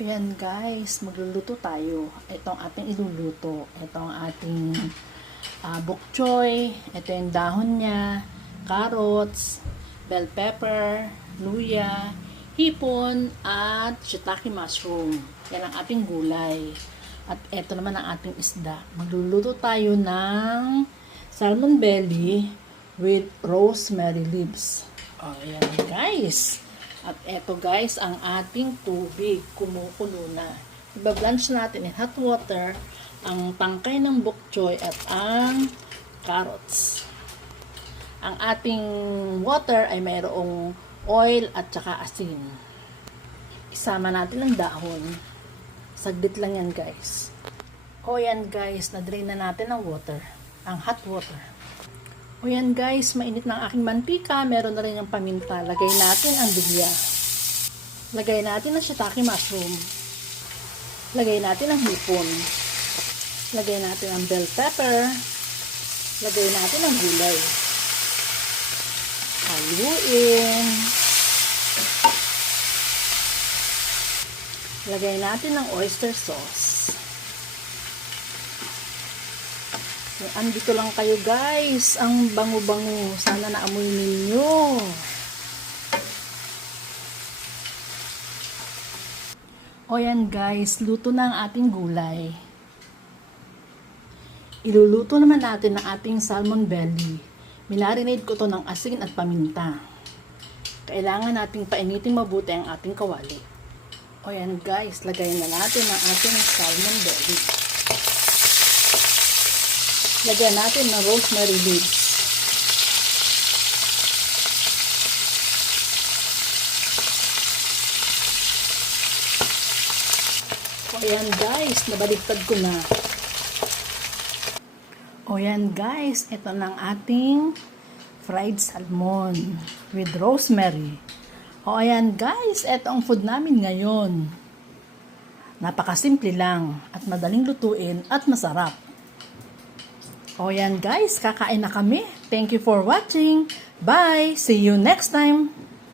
Ayan guys, magluluto tayo. Ito ang ating iluluto. Ito ang ating bok choy. Ito yung dahon niya, carrots, bell pepper, luya, hipon, at shiitake mushroom. Yan ang ating gulay. At ito naman ang ating isda. Magluluto tayo ng salmon belly with rosemary leaves. Ayan guys. At eto guys, ang ating tubig, kumukulo na. Iba-blanch natin in hot water ang tangkay ng bok choy at ang carrots. Ang ating water ay mayroong oil at saka asin. Isama natin ang dahon. Saglit lang yan guys. O yan guys, na-drain na natin ang water, ang hot water. O yan guys, mainit na ang aking mantika. Meron na rin yung paminta. Lagay natin ang luya. Lagay natin ang shiitake mushroom. Lagay natin ang hipon. Lagay natin ang bell pepper. Lagay natin ang gulay. Haluin. Lagay natin ang oyster sauce. Andito lang kayo guys, ang bango-bango. Sana naamoy ninyo. O yan guys, luto na ang ating gulay. Iluluto naman natin ang ating salmon belly. Minarinate ko to ng asin at paminta. Kailangan nating painitin mabuti ang ating kawali. O yan guys, lagay na natin ang ating salmon belly. Lagyan natin ng rosemary leaves. O yan guys, nabaliktad ko na. O yan guys, ito na ang ating fried salmon with rosemary. O yan guys, ito ang food namin ngayon. Napakasimple lang at madaling lutuin at masarap. O yan guys, kakain na kami. Thank you for watching. Bye! See you next time!